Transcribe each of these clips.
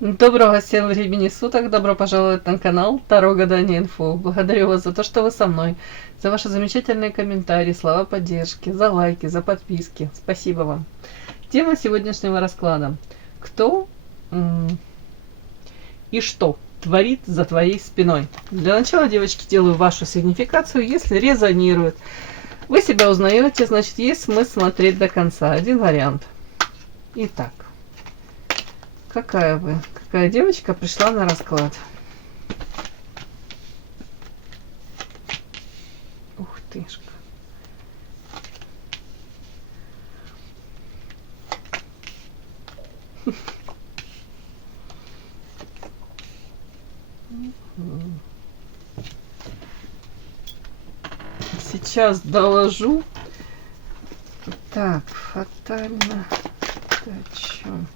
Доброго всем времени суток, добро пожаловать на канал Таро Гадание Инфо. Благодарю вас за то, что вы со мной, за ваши замечательные комментарии, слова поддержки, за лайки, за подписки. Спасибо вам. Тема сегодняшнего расклада. Кто и что творит за твоей спиной? Для начала, девочки, делаю вашу сигнификацию, если резонирует. Вы себя узнаете, значит, есть смысл смотреть до конца. Один вариант. Итак. Какая девочка пришла на расклад? Ух тышка. Сейчас доложу. Так, фатально. Ты о чем?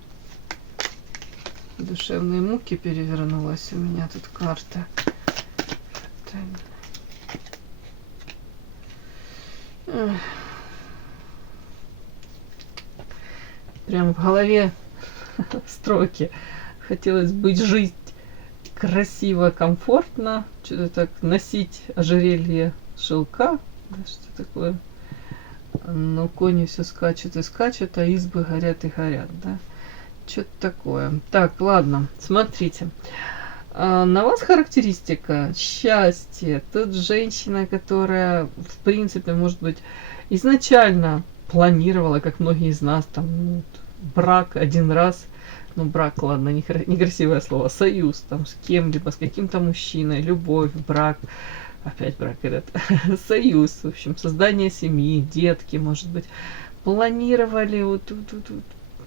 Душевные муки перевернулась у меня тут карта. Прям в голове строки. Хотелось быть, жить красиво, комфортно. Что-то так носить ожерелье шелка. Да, что такое? Но кони все скачут и скачут, а избы горят и горят, да? Что-то такое. Так, ладно, смотрите. На вас характеристика счастье. Тут женщина, которая, в принципе, может быть, изначально планировала, как многие из нас, там, брак один раз. Ну, брак, ладно, некрасивое слово. Союз там с кем-либо, с каким-то мужчиной, любовь, брак. Опять брак этот. Союз, в общем, создание семьи, детки, может быть. Планировали вот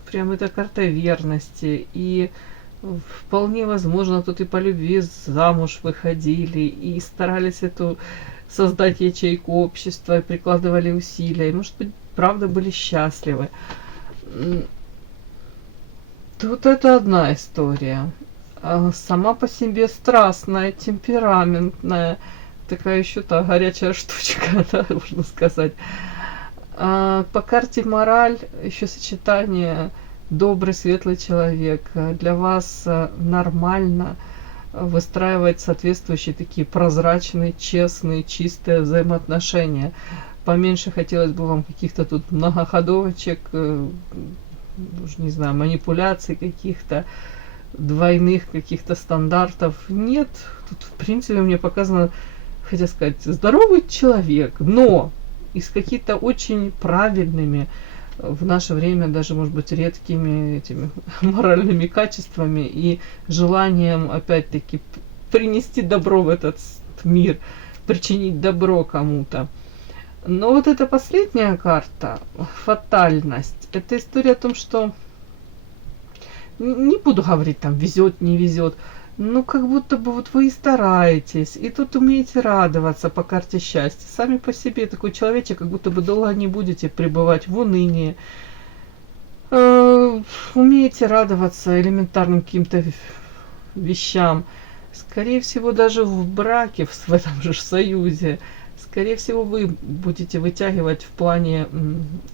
прям эта карта верности, и вполне возможно, тут и по любви замуж выходили, и старались эту создать ячейку общества, и прикладывали усилия, и, может быть, правда, были счастливы. Тут это одна история. А сама по себе страстная, темпераментная, такая еще та горячая штучка, да, можно сказать. По карте мораль еще сочетание добрый, светлый человек. Для вас нормально выстраивать соответствующие такие прозрачные, честные, чистые взаимоотношения. Поменьше хотелось бы вам каких-то тут многоходовочек, не знаю, манипуляций каких-то, двойных каких-то стандартов. Нет, тут в принципе мне показано, хотя сказать, здоровый человек, но и с какими-то очень правильными, в наше время даже, может быть, редкими этими моральными качествами и желанием, опять-таки, принести добро в этот мир, причинить добро кому-то. Но вот эта последняя карта, фатальность, это история о том, что, не буду говорить там везет, не везет, ну, как будто бы вот вы и стараетесь, и тут умеете радоваться по карте счастья. Сами по себе такой человечек, как будто бы долго не будете пребывать в унынии. Умеете радоваться элементарным каким-то вещам. Скорее всего, даже в браке, в этом же союзе, скорее всего, вы будете вытягивать в плане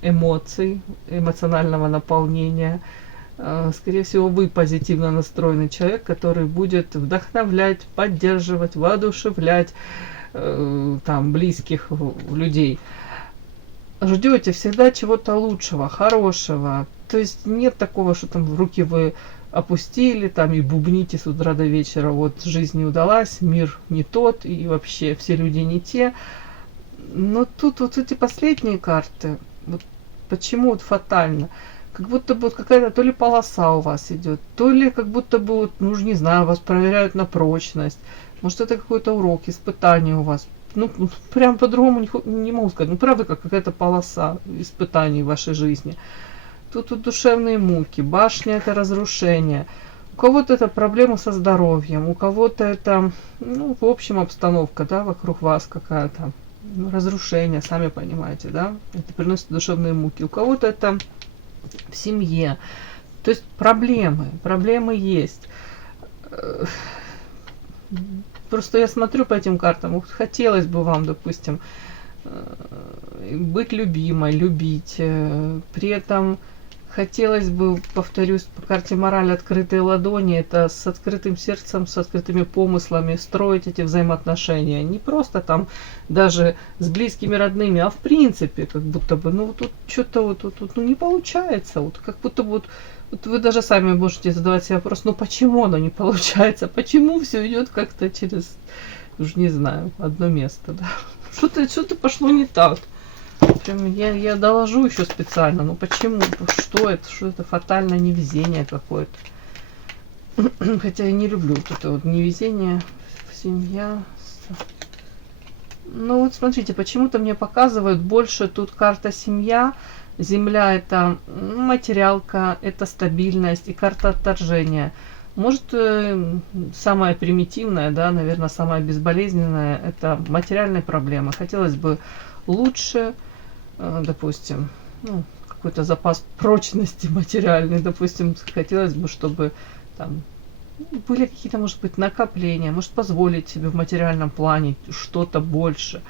эмоций, эмоционального наполнения. Скорее всего, вы позитивно настроенный человек, который будет вдохновлять, поддерживать, воодушевлять там близких людей. Ждете всегда чего-то лучшего, хорошего. То есть нет такого, что там в руки вы опустили там и бубните с утра до вечера. Вот жизнь не удалась, мир не тот и вообще все люди не те. Но тут вот эти последние карты, вот почему вот фатально? Как будто бы вот какая-то то ли полоса у вас идет, то ли как будто бы, вот, ну, не знаю, вас проверяют на прочность. Может, это какой-то урок, испытание у вас. Ну, прям по-другому не могу сказать. Ну, правда, как какая-то полоса испытаний в вашей жизни. Тут вот душевные муки, башня — это разрушение. У кого-то это проблема со здоровьем, у кого-то это, ну, в общем, обстановка, да, вокруг вас какая-то. Ну, разрушение, сами понимаете, да. Это приносит душевные муки. У кого-то это в семье. То есть проблемы есть. Просто я смотрю по этим картам, вот хотелось бы вам, допустим, быть любимой, любить, при этом Хотелось бы, повторюсь, по карте мораль открытые ладони, это с открытым сердцем, с открытыми помыслами строить эти взаимоотношения. Не просто там даже с близкими родными, а в принципе, как будто бы, ну вот тут что-то вот, ну не получается. Вот как будто бы вот вы даже сами можете задавать себе вопрос, ну почему оно не получается? Почему все идет как-то через, уж не знаю, одно место, да? Что-то пошло не так. Прям я доложу еще специально. Ну почему? Что это? Что это фатальное невезение какое-то? Хотя я не люблю вот это вот невезение. Семья. Ну вот смотрите, почему-то мне показывают больше тут карта семья. Земля это материалка, это стабильность и карта отторжения. Может, самая примитивная, да, наверное, самая безболезненная, это материальные проблемы. Хотелось бы лучше, допустим, ну, какой-то запас прочности материальной, допустим, хотелось бы, чтобы там были какие-то, может быть, накопления, может позволить себе в материальном плане что-то больше.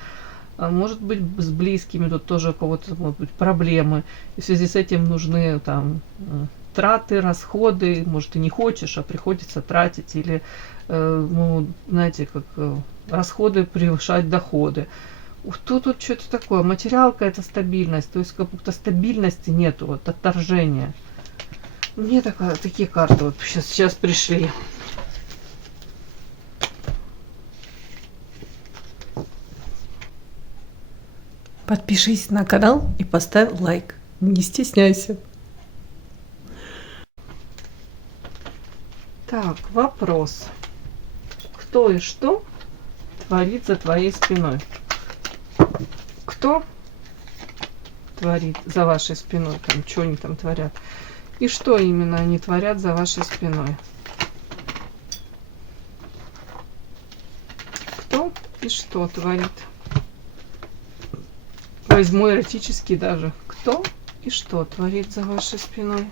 А может быть, с близкими тут тоже у кого-то могут быть проблемы. И в связи с этим нужны там траты, расходы. Может, ты не хочешь, а приходится тратить. Или, ну, знаете, как расходы превышать доходы. Тут что-то такое. Материалка это стабильность. То есть как будто стабильности нету, вот отторжения. Мне такие карты вот сейчас пришли. Подпишись на канал и поставь лайк. Не стесняйся. Так, вопрос. Кто и что творит за твоей спиной? Кто творит за вашей спиной? Там, что они там творят? И что именно они творят за вашей спиной? Кто и что творит? Возьму эротический даже. Кто и что творит за вашей спиной?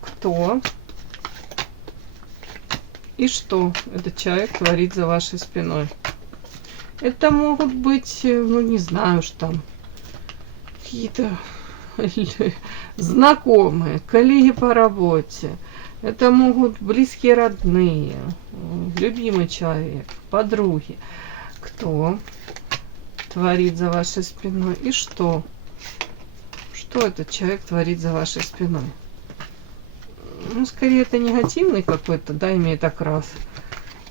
Кто и что этот человек творит за вашей спиной? Это могут быть, ну не знаю, что там, какие-то знакомые, коллеги по работе. Это могут близкие, родные, любимый человек, подруги. Кто творит за вашей спиной и что? Что этот человек творит за вашей спиной? Ну, скорее, это негативный какой-то, да, имеет окрас.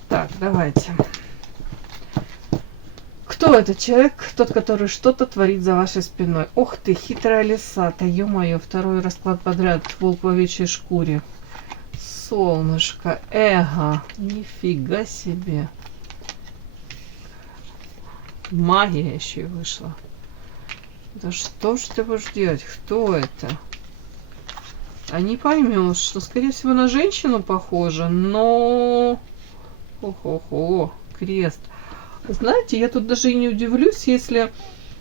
Так, давайте. Кто этот человек? Тот, который что-то творит за вашей спиной. Ох ты, хитрая лиса-то, ё-моё, второй расклад подряд, волк в овечьей шкуре. Солнышко, эго, нифига себе. Магия еще и вышла. Да что ж ты будешь делать? Кто это? А не поймешь, что, скорее всего, на женщину похоже, но... Хо-хо-хо, крест. Знаете, я тут даже и не удивлюсь, если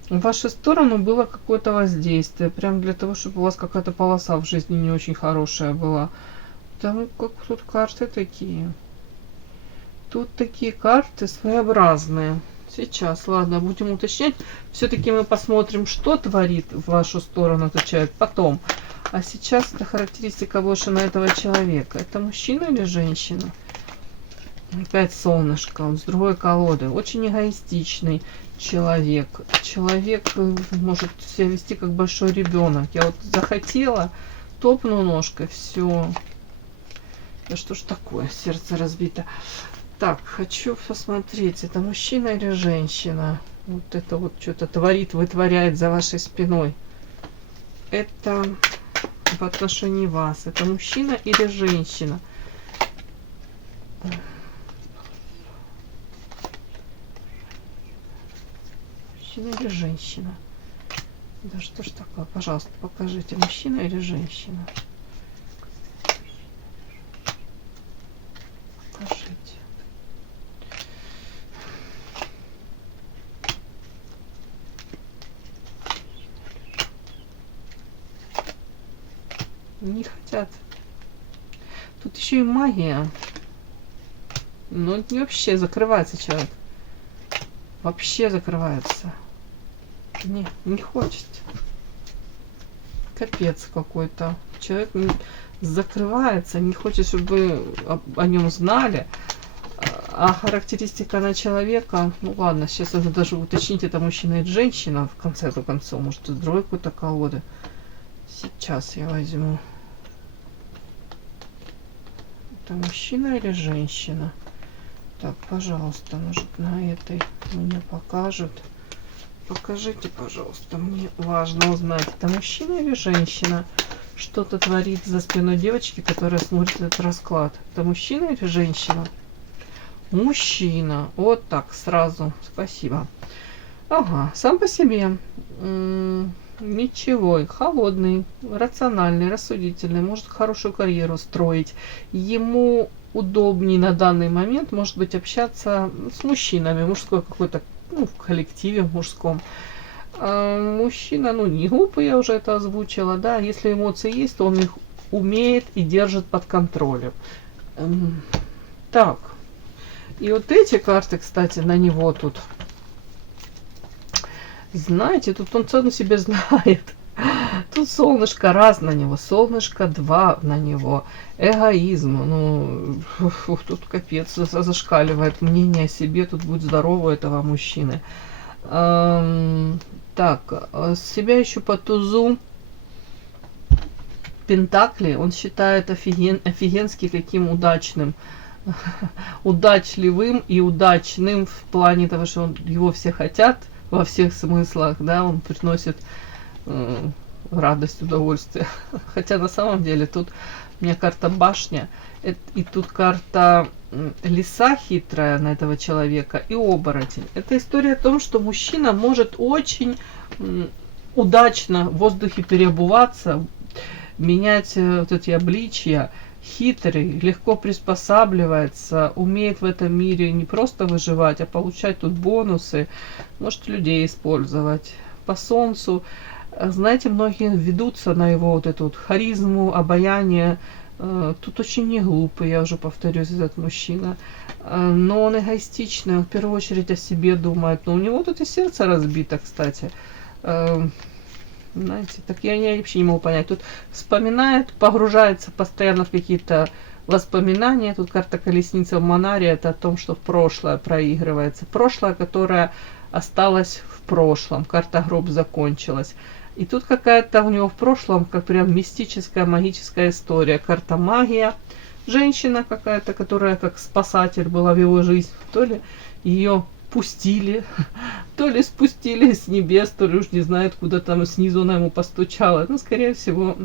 в вашу сторону было какое-то воздействие. Прям для того, чтобы у вас какая-то полоса в жизни не очень хорошая была. Там как тут карты такие. Тут такие карты своеобразные. Сейчас, ладно, будем уточнять. Все-таки мы посмотрим, что творит в вашу сторону этот человек потом. А сейчас это характеристика больше на этого человека. Это мужчина или женщина? Опять солнышко, он с другой колоды. Очень эгоистичный человек. Человек может себя вести как большой ребенок. Я вот захотела, топну ножкой, все. Да что ж такое, сердце разбито. Так, хочу посмотреть, это мужчина или женщина? Вот это вот что-то творит, вытворяет за вашей спиной. Это в отношении вас. Это мужчина или женщина? Мужчина или женщина? Да что ж такое? Пожалуйста, покажите, мужчина или женщина? Покажите. Не хотят. Тут еще и магия. Ну, вообще закрывается человек. Вообще закрывается. Не хочет. Капец какой-то. Человек закрывается, не хочет, чтобы о нем знали. А характеристика на человека, ну ладно, сейчас надо даже уточнить, это мужчина или женщина, в конце-то концов, может, из другой какой-то колоды. Сейчас я возьму. Это мужчина или женщина? Так, пожалуйста, может, на этой мне покажут. Покажите, пожалуйста, мне важно узнать, это мужчина или женщина. Что-то творит за спиной девочки, которая смотрит этот расклад. Это мужчина или женщина? Мужчина. Вот так, сразу. Спасибо. Ага, сам по себе. Ничего, холодный, рациональный, рассудительный, может хорошую карьеру строить. Ему удобнее на данный момент, может быть, общаться с мужчинами, мужской какой-то, ну, в коллективе мужском. Мужчина, ну, не глупый, я уже это озвучила, да, если эмоции есть, то он их умеет и держит под контролем. Так, и вот эти карты, кстати, на него тут, знаете, тут он цену себе знает. Тут солнышко раз на него, солнышко два на него. Эгоизм, ну, тут капец, зашкаливает мнение о себе, тут будет здорово у этого мужчины. Так, себя еще по тузу Пентакли, он считает офигенски каким удачным, удачливым и удачным в плане того, что его все хотят во всех смыслах, да, он приносит радость, удовольствие. Хотя на самом деле тут у меня карта башня, и тут карта лиса хитрая на этого человека и оборотень. Это история о том, что мужчина может очень удачно в воздухе переобуваться, менять вот эти обличия, хитрый, легко приспосабливается, умеет в этом мире не просто выживать, а получать тут бонусы, может людей использовать. По солнцу, знаете, многие ведутся на его вот эту вот харизму, обаяние. Тут очень не глупый, я уже повторюсь, этот мужчина. Но он эгоистичный, он в первую очередь о себе думает. Но у него тут и сердце разбито, кстати. Знаете, так я вообще не могу понять. Тут вспоминает, погружается постоянно в какие-то воспоминания. Тут карта колесница в Монаре, это о том, что в прошлое проигрывается. Прошлое, которое осталось в прошлом. Карта гроб закончилась. И тут какая-то у него в прошлом, как прям мистическая, магическая история. Карта магия. Женщина какая-то, которая как спасатель была в его жизни. То ли ее пустили, то ли спустили с небес, то ли уж не знает, куда там снизу она ему постучала. Ну, скорее всего,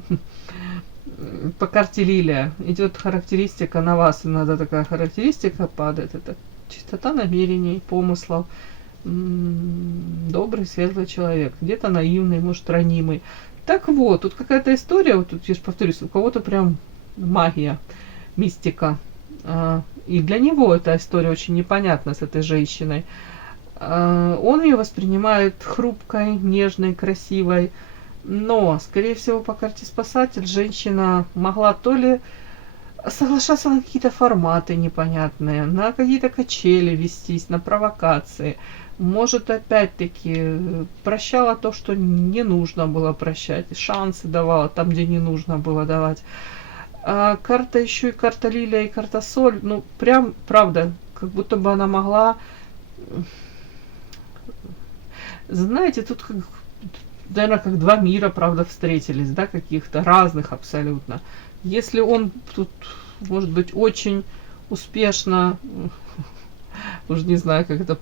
по карте Лилия идет характеристика на вас. Иногда такая характеристика падает. Это чистота намерений, помыслов. Добрый, светлый человек. Где-то наивный, может, ранимый. Так вот, тут какая-то история, вот тут, я же повторюсь, у кого-то прям магия, мистика. И для него эта история очень непонятна с этой женщиной. Он ее воспринимает хрупкой, нежной, красивой. Но, скорее всего, по карте спасатель женщина могла то ли соглашаться на какие-то форматы непонятные, на какие-то качели вестись, на провокации. Может, опять-таки, прощала то, что не нужно было прощать, шансы давала там, где не нужно было давать. А карта еще и карта Лилия, и карта Соль, ну, прям, правда, как будто бы она могла... Знаете, тут, как, наверное, как два мира, правда, встретились, да, каких-то разных абсолютно. Если он тут, может быть, очень успешно... Уже не знаю, как это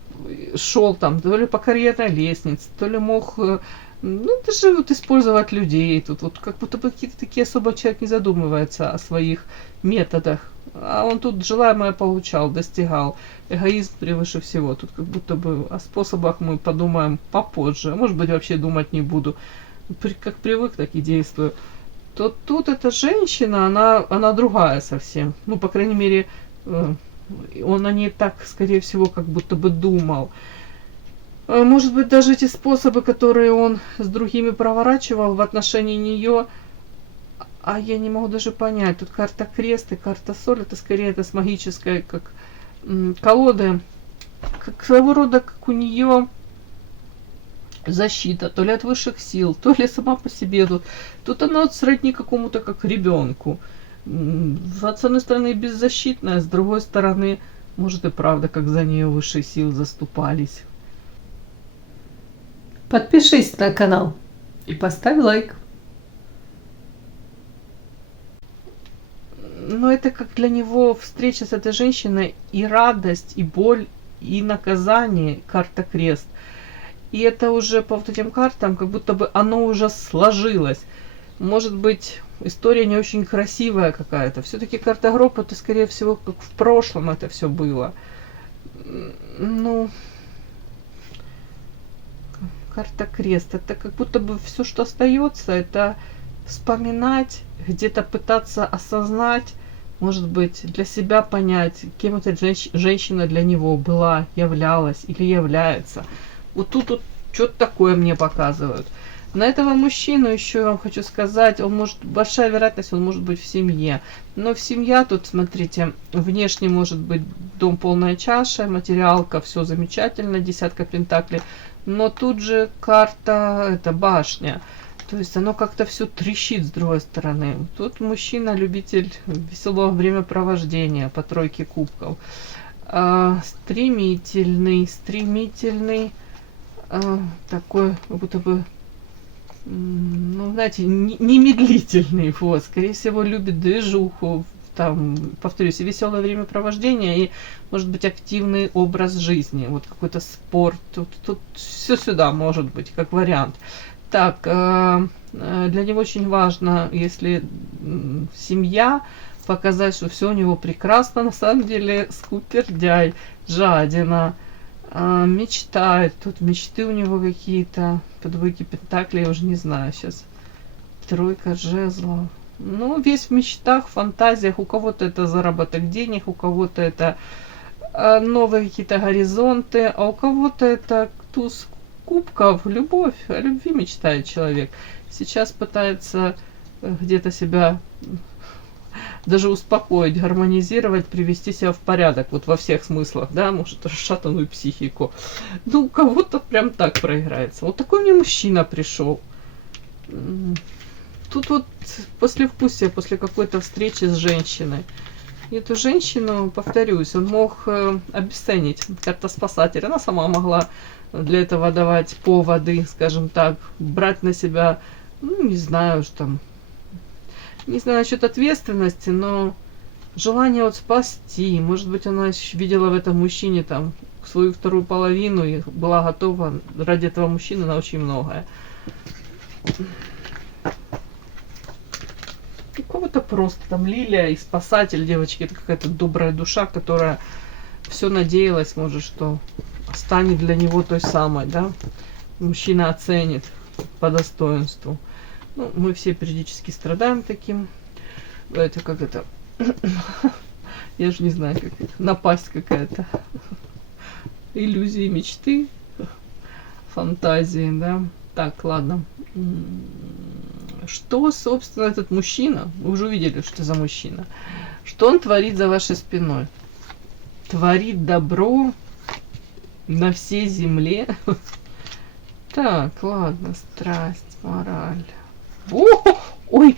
шел там, то ли по карьерной лестнице, то ли мог, ну, даже вот использовать людей. Тут вот как будто бы какие-то такие особо человек не задумывается о своих методах. А он тут желаемое получал, достигал. Эгоизм превыше всего. Тут как будто бы о способах мы подумаем попозже. Может быть, вообще думать не буду. Как привык, так и действую. То тут эта женщина, она другая совсем. Ну, по крайней мере, он о ней так, скорее всего, как будто бы думал. Может быть, даже эти способы, которые он с другими проворачивал в отношении нее, а я не могу даже понять. Тут карта крест и карта соль, это скорее это с магической, как колоды, как своего рода, как у нее защита, то ли от высших сил, то ли сама по себе. Тут она вот сродни какому-то как ребенку. С одной стороны беззащитная, с другой стороны, может и правда, как за нее высшие силы заступались. Подпишись на канал и поставь лайк. Но это как для него встреча с этой женщиной и радость, и боль, и наказание, карта крест. И это уже по вот этим картам, как будто бы оно уже сложилось. Может быть, история не очень красивая какая-то. Все-таки карта гроб, это, скорее всего, как в прошлом это все было. Ну, карта крест. Это как будто бы все, что остается, это вспоминать, где-то пытаться осознать, может быть, для себя понять, кем эта женщина для него была, являлась или является. Вот тут вот что-то такое мне показывают. На этого мужчину еще я вам хочу сказать, он может, большая вероятность, он может быть в семье. Но в семье тут, смотрите, внешне может быть дом полная чаша, материалка, все замечательно, десятка пентаклей. Но тут же карта, это башня. То есть оно как-то все трещит с другой стороны. Тут мужчина, любитель веселого времяпровождения по тройке кубков. Стремительный, такой, будто бы, ну, знаете, немедлительный, вот, скорее всего, любит движуху, там, повторюсь, и веселое времяпровождение, и, может быть, активный образ жизни, вот какой-то спорт, тут все сюда может быть, как вариант. Так, для него очень важно, если семья, показать, что все у него прекрасно, на самом деле, скупердяй, жадина, мечтает, тут мечты у него какие-то, по двойке пентаклей, я уже не знаю сейчас, тройка жезлов, ну, весь в мечтах, фантазиях, у кого-то это заработок денег, у кого-то это новые какие-то горизонты, а у кого-то это туз кубков, любовь, о любви мечтает человек, сейчас пытается где-то себя даже успокоить, гармонизировать, привести себя в порядок, вот во всех смыслах, да, может, расшатанную психику. Ну, у кого-то прям так проиграется. Вот такой мне мужчина пришел. Тут вот послевкусие, после какой-то встречи с женщиной. И эту женщину, повторюсь, он мог обесценить. Карта спасателя, она сама могла для этого давать поводы, скажем так, брать на себя, ну, не знаю, что там, не знаю насчет ответственности, но желание вот спасти. Может быть, она видела в этом мужчине там свою вторую половину и была готова ради этого мужчины на очень многое. У кого-то просто там лилия и спасатель, девочки, это какая-то добрая душа, которая все надеялась, может, что станет для него той самой, да. Мужчина оценит по достоинству. Ну, мы все периодически страдаем таким. Это как это... Я же не знаю, как это. Напасть какая-то. Иллюзии, мечты, фантазии, да. Так, ладно. Что, собственно, этот мужчина... Вы уже увидели, что за мужчина. Что он творит за вашей спиной? Творит добро на всей земле. Так, ладно, страсть, мораль. Ой,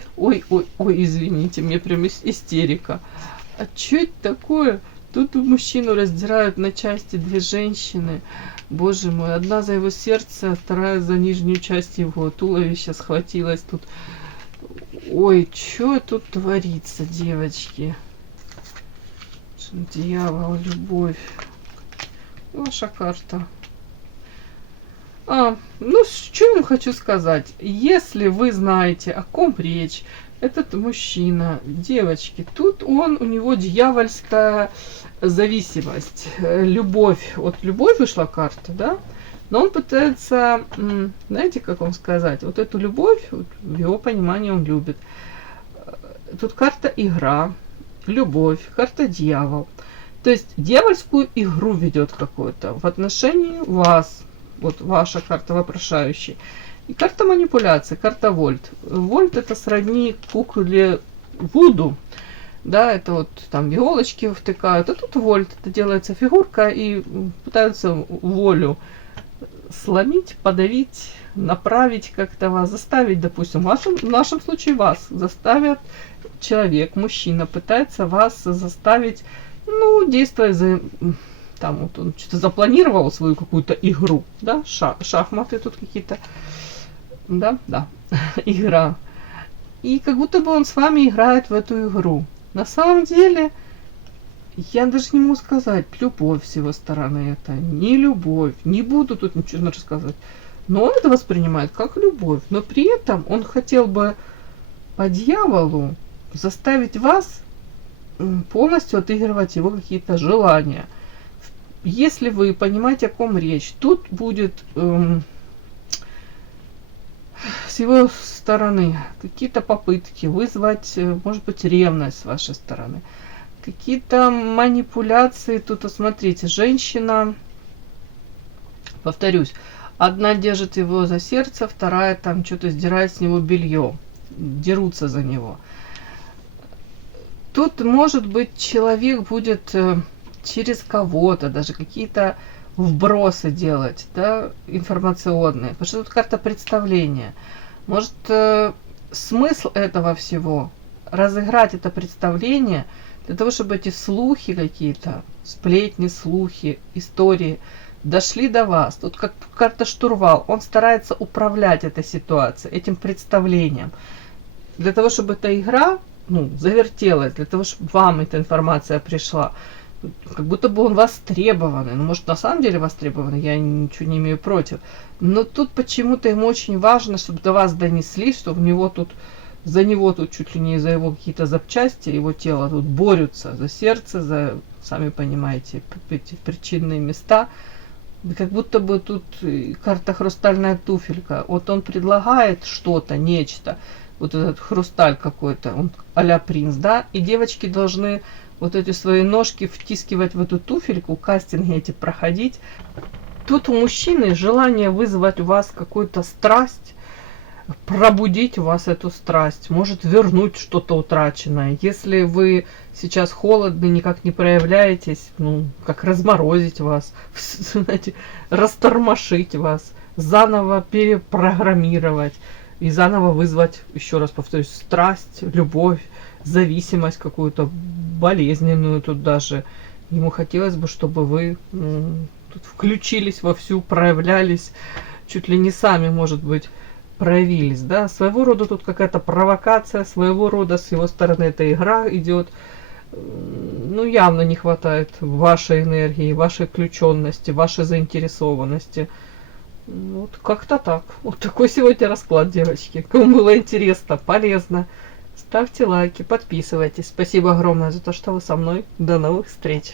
извините, мне прям истерика. А что это такое? Тут мужчину раздирают на части две женщины. Боже мой, одна за его сердце, а вторая за нижнюю часть его туловища схватилась тут. Ой, что тут творится, девочки? Дьявол, любовь. Ваша карта. Ну, что я вам хочу сказать. Если вы знаете, о ком речь, этот мужчина, девочки, тут у него дьявольская зависимость, любовь. Вот любовь вышла карта, да? Но он пытается, знаете, как вам сказать, вот эту любовь, вот, в его понимании он любит. Тут карта игра, любовь, карта дьявол. То есть дьявольскую игру ведет какую-то в отношении вас. Вот ваша карта вопрошающий. И карта манипуляции, карта вольт. Вольт это сродни кукле Вуду. Да, это вот там иголочки втыкают. А тут вольт. Это делается фигурка и пытаются волю сломить, подавить, направить как-то вас, заставить, допустим, в нашем случае вас заставят, человек, мужчина, пытается вас заставить, ну, действовать за... Там вот он что-то запланировал свою какую-то игру, да, шахматы тут какие-то, да, игра. И как будто бы он с вами играет в эту игру. На самом деле, я даже не могу сказать, любовь с его стороны это, не любовь, не буду тут ничего рассказывать. Но он это воспринимает как любовь. Но при этом он хотел бы по дьяволу заставить вас полностью отыгрывать его какие-то желания. Если вы понимаете, о ком речь, тут будет с его стороны какие-то попытки вызвать, может быть, ревность с вашей стороны. Какие-то манипуляции. Тут, смотрите, женщина, повторюсь, одна держит его за сердце, вторая там что-то сдирает с него белье, дерутся за него. Тут, может быть, человек будет через кого-то даже какие-то вбросы делать, да, информационные. Потому что тут карта представления. Может, смысл этого всего разыграть это представление для того, чтобы эти слухи какие-то, сплетни, слухи, истории дошли до вас. Тут как карта штурвал. Он старается управлять этой ситуацией, этим представлением. Для того, чтобы эта игра, ну, завертелась, для того, чтобы вам эта информация пришла. Как будто бы он востребованный. Ну, может, на самом деле востребованный, я ничего не имею против. Но тут почему-то ему очень важно, чтобы до вас донесли, что у него тут, за него тут чуть ли не за его какие-то запчасти, его тело тут борются за сердце, за, сами понимаете, эти причинные места. Как будто бы тут карта хрустальная туфелька. Вот он предлагает что-то, нечто. Вот этот хрусталь какой-то, он а-ля принц, да? И девочки должны вот эти свои ножки втискивать в эту туфельку, кастинги эти проходить. Тут у мужчины желание вызвать у вас какую-то страсть, пробудить у вас эту страсть, может вернуть что-то утраченное. Если вы сейчас холодны, никак не проявляетесь, ну, как разморозить вас, знаете, растормошить вас, заново перепрограммировать и заново вызвать, еще раз повторюсь, страсть, любовь, зависимость какую-то, болезненную тут даже. Ему хотелось бы, чтобы вы тут включились вовсю, проявлялись, чуть ли не сами, может быть, проявились, да. Своего рода тут какая-то провокация, своего рода с его стороны эта игра идет. Ну, явно не хватает вашей энергии, вашей включенности, вашей заинтересованности. Вот как-то так. Вот такой сегодня расклад, девочки. Кому было интересно, полезно, ставьте лайки, подписывайтесь. Спасибо огромное за то, что вы со мной. До новых встреч.